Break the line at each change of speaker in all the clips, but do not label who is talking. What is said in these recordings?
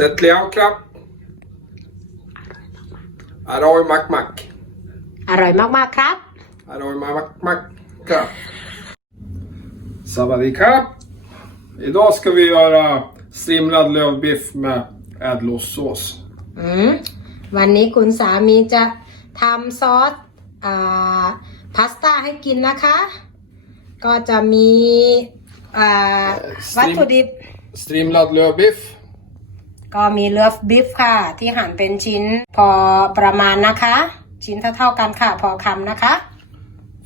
Sättlig avklapp. Aroy mack mack.
อร่อยมากๆครับ
Aroy mack mack. Krap. Savadi krap. Idag ska vi göra strimlad lövbiff med ädellostsås.
อืมวันนี้คุณสามีจะทำซอสอ่าพาสต้าให้กินนะคะ ก็จะมีอ่าวัตถุดิบ
Strimlad lövbiff.
ก็มีเลือฟบิฟค่ะ ที่หั่นเป็นชิ้นพอประมาณนะคะ ชิ้นเท่าๆกันค่ะ พอคำนะคะ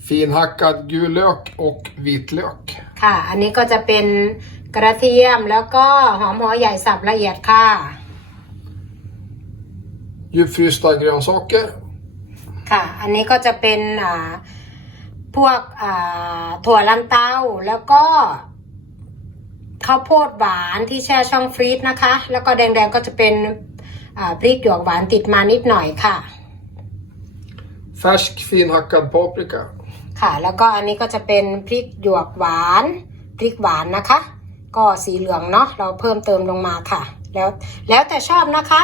Finhackad gul lök och vitlök.
ค่ะ อันนี้ก็จะเป็นกระเทียมแล้วก็หอมหัวใหญ่สับละเอียดค่ะ
Djupfrysta grönsaker.
ค่ะ อันนี้ก็จะเป็นอ่าพวกอ่าถั่วลันเต้าแล้วก็ ข้าวโพดหวานที่แช่ช่องฟรีซนะคะ แล้วก็แดงๆก็จะเป็นอ่าพริกหยวกหวานติดมานิดหน่อยค่ะ
Färsk finhackad paprika.
ค่ะ แล้วก็อันนี้ก็จะเป็นพริกหยวกหวานพริกหวานนะคะ ก็สีเหลืองเนาะเราเพิ่มเติมลงมาค่ะ แล้วแล้วแต่ชอบนะคะ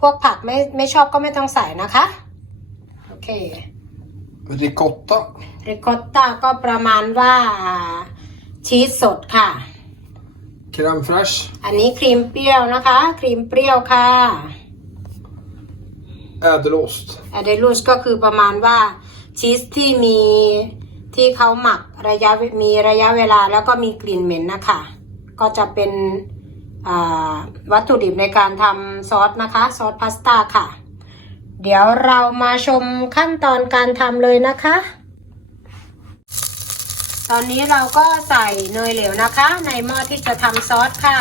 พวกผักไม่ไม่ชอบก็ไม่ต้องใส่นะคะ โอเค
Ricotta.
ริคอตตาก็ประมาณว่าอ่าชีสสดค่ะ
Crème fraîche.
อันนี้ครีมเปรี้ยวนะคะ ครีมเปรี้ยวค่ะ
Ädelost.
อเดลูสก็คือประมาณว่าชีสที่มีที่เขาหมักระยะมีระยะเวลาแล้วก็มีกลิ่นเหม็นนะคะ ก็จะเป็นอ่าวัตถุดิบในการทำซอสนะคะ ซอสพาสต้าค่ะ เดี๋ยวเรามาชมขั้นตอนการทำเลยนะคะ ตอนนี้เราก็ใส่เนยเหลวนะคะ ในหม้อที่จะทำซอสค่ะ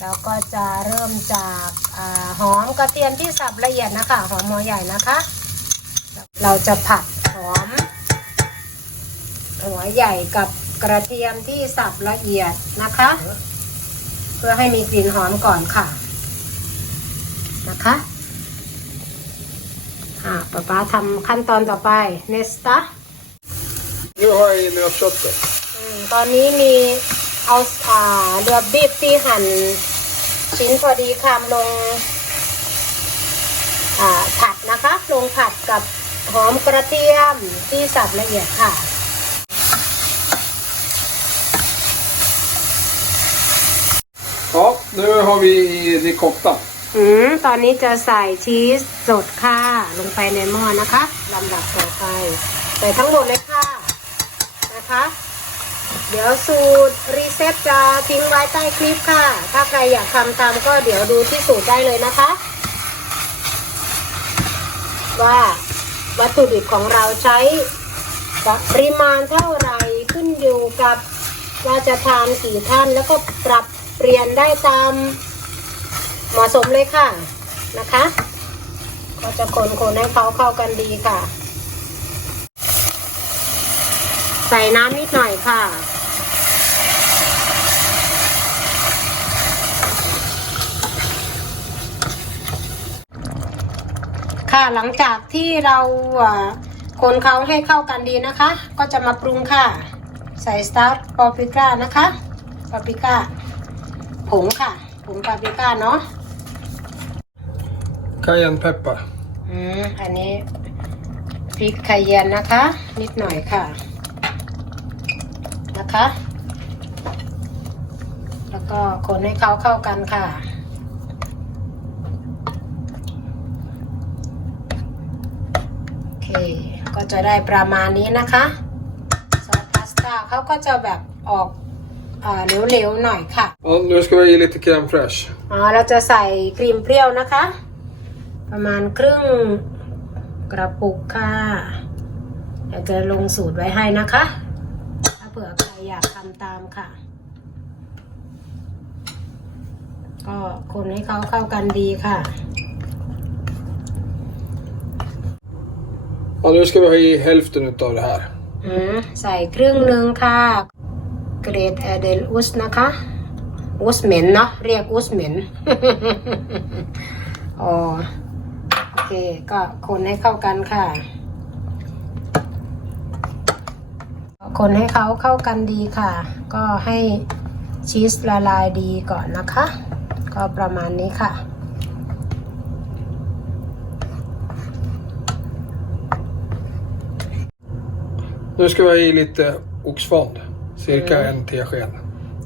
เราก็จะเริ่มจากอาหอมกระเทียมที่สับละเอียดนะคะหอมหัวใหญ่นะคะ เราจะผัดหอม หัวใหญ่กับกระเทียมที่สับละเอียดนะคะ เพื่อให้มีกลิ่นหอมก่อนค่ะนะคะอ่าป๊าป๊าทำขั้นตอนต่อไปเนสตา
Nu har jag i nötköttet.
อืมตอนนี้มีเอาอ่าเรือบีบที่หั่นชิ้นพอดีคำลงอ่าผัดนะคะ ลงผัดกับหอมกระเทียมที่สับละเอียดค่ะ
Ja, nu har vi i ricotta.
อืม ตอนนี้จะใส่ชีสสดค่ะ ลงไปในหม้อนะคะลำดับต่อไป ใส่ทั้งหมดเลยค่ะ นะคะ เดี๋ยวสูตรรีเซ็ตจะทิ้งไว้ใต้คลิปค่ะ ถ้าใครอยากทำตามก็เดี๋ยวดูที่สูตรได้เลยนะคะ ว่าวัตถุดิบของเราใช้ปริมาณเท่าไรขึ้นอยู่กับว่าจะทานกี่ท่านแล้วก็ปรับเปลี่ยนได้ตามเหมาะสมเลยค่ะนะคะ ก็จะคนคนให้เขาเข้ากันดีค่ะ ใส่น้ำนิดหน่อยค่ะ ค่ะหลังจากที่เราอ่าคนเขาให้เข้ากันดีนะคะ ก็จะมาปรุงค่ะ ใส่สตาร์ปาปริก้านะคะปาปริก้าผงค่ะผงปาปริก้าเนาะ
Cayennepeppar.
อืม อันนี้พริกไคเยนนะคะ นิดหน่อยค่ะ นะคะ แล้วก็คนให้เขาเข้ากันค่ะโอเคก็จะได้ประมาณนี้นะคะซอสพาสต้าเขาก็จะแบบออกอ่าเหลวๆหน่อยค่ะ
Ja, nu ska vi ha i lite crème fraîche.
อ๋อเราจะใส่ครีมเปรี้ยวนะคะ ประมาณครึ่งกระปุกค่ะเดี๋ยวจะลงสูตรไว้ให้นะคะ ถ้าเผื่อใคร อยากทำตามค่ะ ก็คนให้เขาเข้ากันดีค่ะ
Ja, nu ska vi ha i hälften utav det här.
อืมใส่ครึ่งหนึ่งค่ะ เกรดแอเดลอุสนะคะอุสเหม็นเนาะเรียกอุสเหม็น อ๋อ โอเค ก็คนให้เข้ากันค่ะ คนให้เขาเข้ากันดีค่ะ ก็ให้ชีสละลายดีก่อนนะคะ ก็ประมาณนี้ค่ะ
Nu ska vi ha i lite oxfond. Cirka en tesked.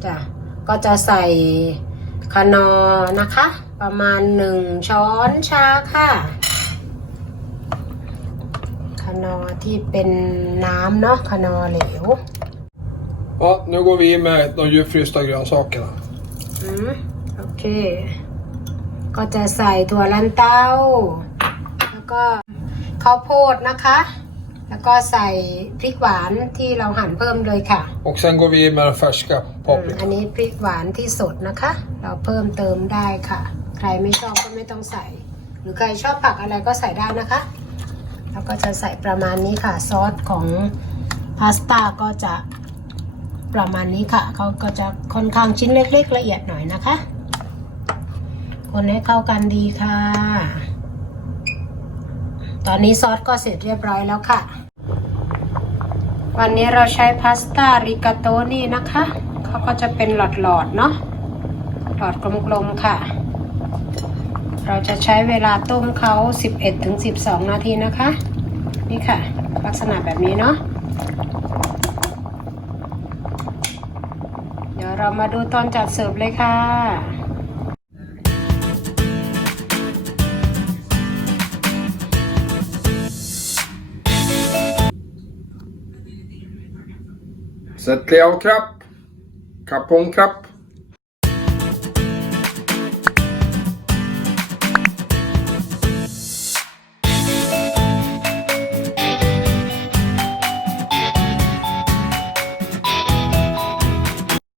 จ้ะก็จะใส่คนอร์นะคะ ประมาณหนึ่งช้อนชาค่ะค นอร์ที่เป็นน้ำเนาะคนอร์เหลว
Ja, nu går vi i med de djupfrysta grönsakerna.
อืมโอเคก็จะใส่ถั่วลันเต้า แล้วก็ข้าวโพดนะคะ แล้วก็ใส่พริกหวานที่เราหั่นเพิ่มเลยค่ะ
Och sen går vi i med den färska
อืม
paprikan.
อันนี้พริกหวานที่สดนะคะ เราเพิ่มเติมได้ค่ะ ใครไม่ชอบก็ไม่ต้องใส่ หรือใครชอบผักอะไรก็ใส่ได้นะคะ แล้วก็จะใส่ประมาณนี้ค่ะ ซอสของพาสต้าก็จะประมาณนี้ค่ะ เขาก็จะค่อนข้างชิ้นเล็กๆ ละเอียดหน่อยนะคะ คนให้เข้ากันดีค่ะ ตอนนี้ซอสก็เสร็จเรียบร้อยแล้วค่ะ วันนี้เราใช้พาสต้าริกาโตนี่นะคะ เขาก็จะเป็นหลอดๆ เนาะหลอดกลมๆ ค่ะ เราจะใช้เวลาต้มเขา 11-12 นาทีนะคะ นี่ค่ะ ลักษณะแบบนี้เนาะเดี๋ยวเรามาดูตอนจัดเสิร์ฟเลยค่ะ
Sätt av krapp. Kapongkrapp.